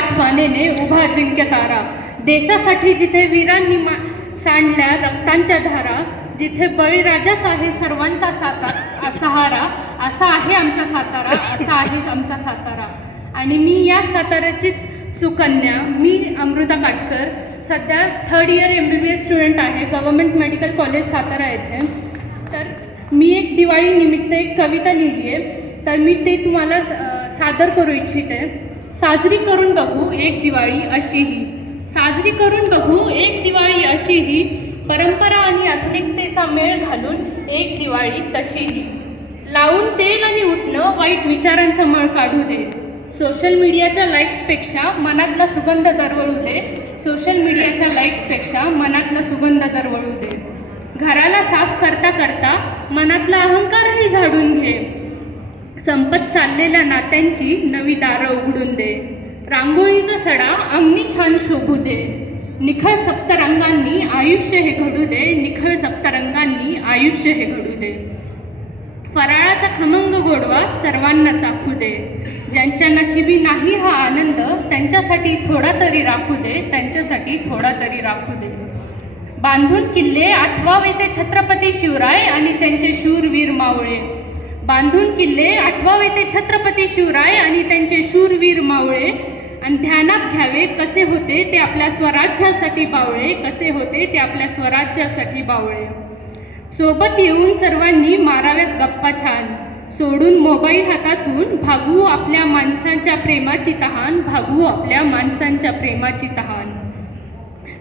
आठवणीने उभा जिंक्य तारा. देशासाठी जिथे वीरांनी सांडल्या रक्तांच्या धारा, जिथे बळीराजाच आहे सर्वांचा सहारा, असा आहे आमचा सातारा, असा आहे आमचा सातारा. आणि मी या साताऱ्याचीच सुकन्या, मी अमृता काटकर, सध्या 3rd इयर MBBS स्टुडंट आहे गव्हर्नमेंट मेडिकल कॉलेज सातारा येथे. तर मी एक दिवाळी निमित्त एक कविता लिहिली आहे, तर मी ते तुम्हाला सादर करू इच्छिते. साजरी करून बघू एक दिवाळी अशीही, साजरी करून बघू एक दिवाळी अशीही, परंपरा आणि आधुनिकतेचा मेळ घालून एक दिवाळी तशीही. लावून तेल आणि उठणं वाईट विचारांचा मळ काढू दे, सोशल मीडियाच्या लाईक्सपेक्षा मनातला सुगंध दरवळू दे, सोशल मीडियाच्या लाईक्सपेक्षा मनातला सुगंध दरवळू दे. घराला साफ करता करता मनातला अहंकारही झाडून घे, संपत चाललेल्या नात्यांची नवी दारं उघडून दे. रांगोळीचा सडा अंगणी छान शोभू दे, निखळ सप्तरंगांनी आयुष्य हे घडू दे, निखळ सप्तरंगांनी आयुष्य हे घडू दे. फराळाचा खमंग गोडवा सर्वांना चाखू दे, ज्यांच्या नशिबी नाही हा आनंद त्यांच्यासाठी थोडा तरी राखू दे, त्यांच्यासाठी थोडा तरी राखू दे. बांधून किल्ले आठवावे ते छत्रपती शिवराय आणि त्यांचे शूरवीर मावळे, बांधून किल्ले आठवावे ते छत्रपती शिवराय आणि त्यांचे शूरवीर मावळे. आणि ध्यानात घ्यावे कसे होते ते आपल्या स्वराज्यासाठी बावळे, कसे होते ते आपल्या स्वराज्यासाठी बावळे. सोबत येऊन सर्वांनी माराव्यात गप्पा छान, सोडून मोबाईल हातातून भागवू आपल्या माणसांच्या प्रेमाची तहान, भागवू आपल्या माणसांच्या प्रेमाची तहान.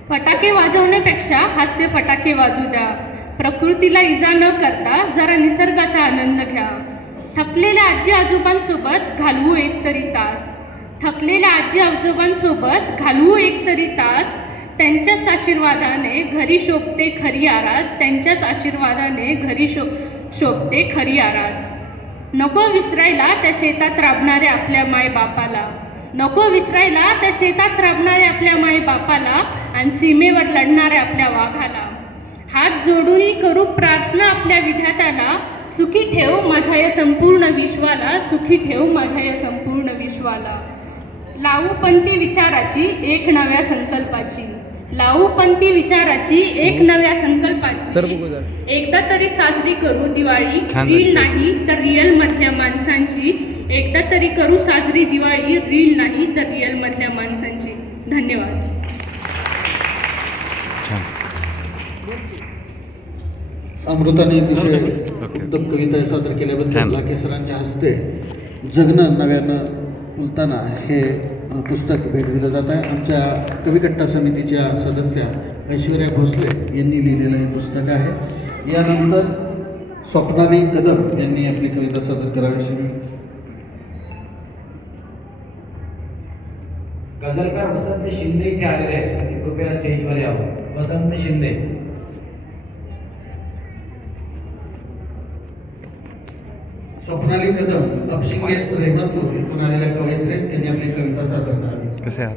फटाके वाजवण्यापेक्षा हास्य फटाके वाजू द्या, प्रकृतीला इजा न करता जरा निसर्गाचा आनंद घ्या. थकलेल्या आजी आजोबांसोबत घालवू एक तरी तास, थकलेल्या आजी आजोबांसोबत घालवू एक तरी तास. त्यांच्याच आशीर्वादाने घरी शोभते खरी आरास, त्यांच्याच आशीर्वादाने घरी शोभते खरी आरास. नको विसरायला त्या शेतात राबणाऱ्या आपल्या मायबापाला, नको विसरायला त्या शेतात राबणाऱ्या आपल्या मायबापाला आणि सीमेवर लढणाऱ्या आपल्या वाघाला. हात जोडूनही करू प्रार्थना आपल्या विधात्याला, सुखी ठेव माझ्या या संपूर्ण विश्वाला, सुखी ठेव माझ्या या संपूर्ण विश्वाला. लावू पंथी विचाराची एक नव्या संकल्पाची, लावू पंथी विचाराची एक नव्या संकल्पाची. एकदा तरी साजरी करू दिवाळी, रील नाही तर रिअल मधल्या माणसांची. एकदा तरी करू साजरी दिवाळी, रील नाही तर रिअल मधल्या माणसांची. धन्यवाद. अमृताने अतिशय उत्तम कविता सादर केल्याबद्दल लाखे सरांच्या हस्ते जगणं नव्यानं फुलताना हे पुस्तक भेट दिलं जात आहे. आमच्या कविकट्टा समितीच्या सदस्या ऐश्वर्या भोसले यांनी लिहिलेलं हे पुस्तक आहे. यानंतर स्वप्नाली कदम यांनी आपली कविता सादर करावी. गझलकार वसंत शिंदे इथे आलेले आहेत आणि कृपया स्टेजवर यावं. वसंत शिंदे. स्वप्नाली कदम अपशिंगे रेहमतपूर इथून आलेल्या कवयित्री त्यांनी आपली कविता सादर करावी. कसे आहात?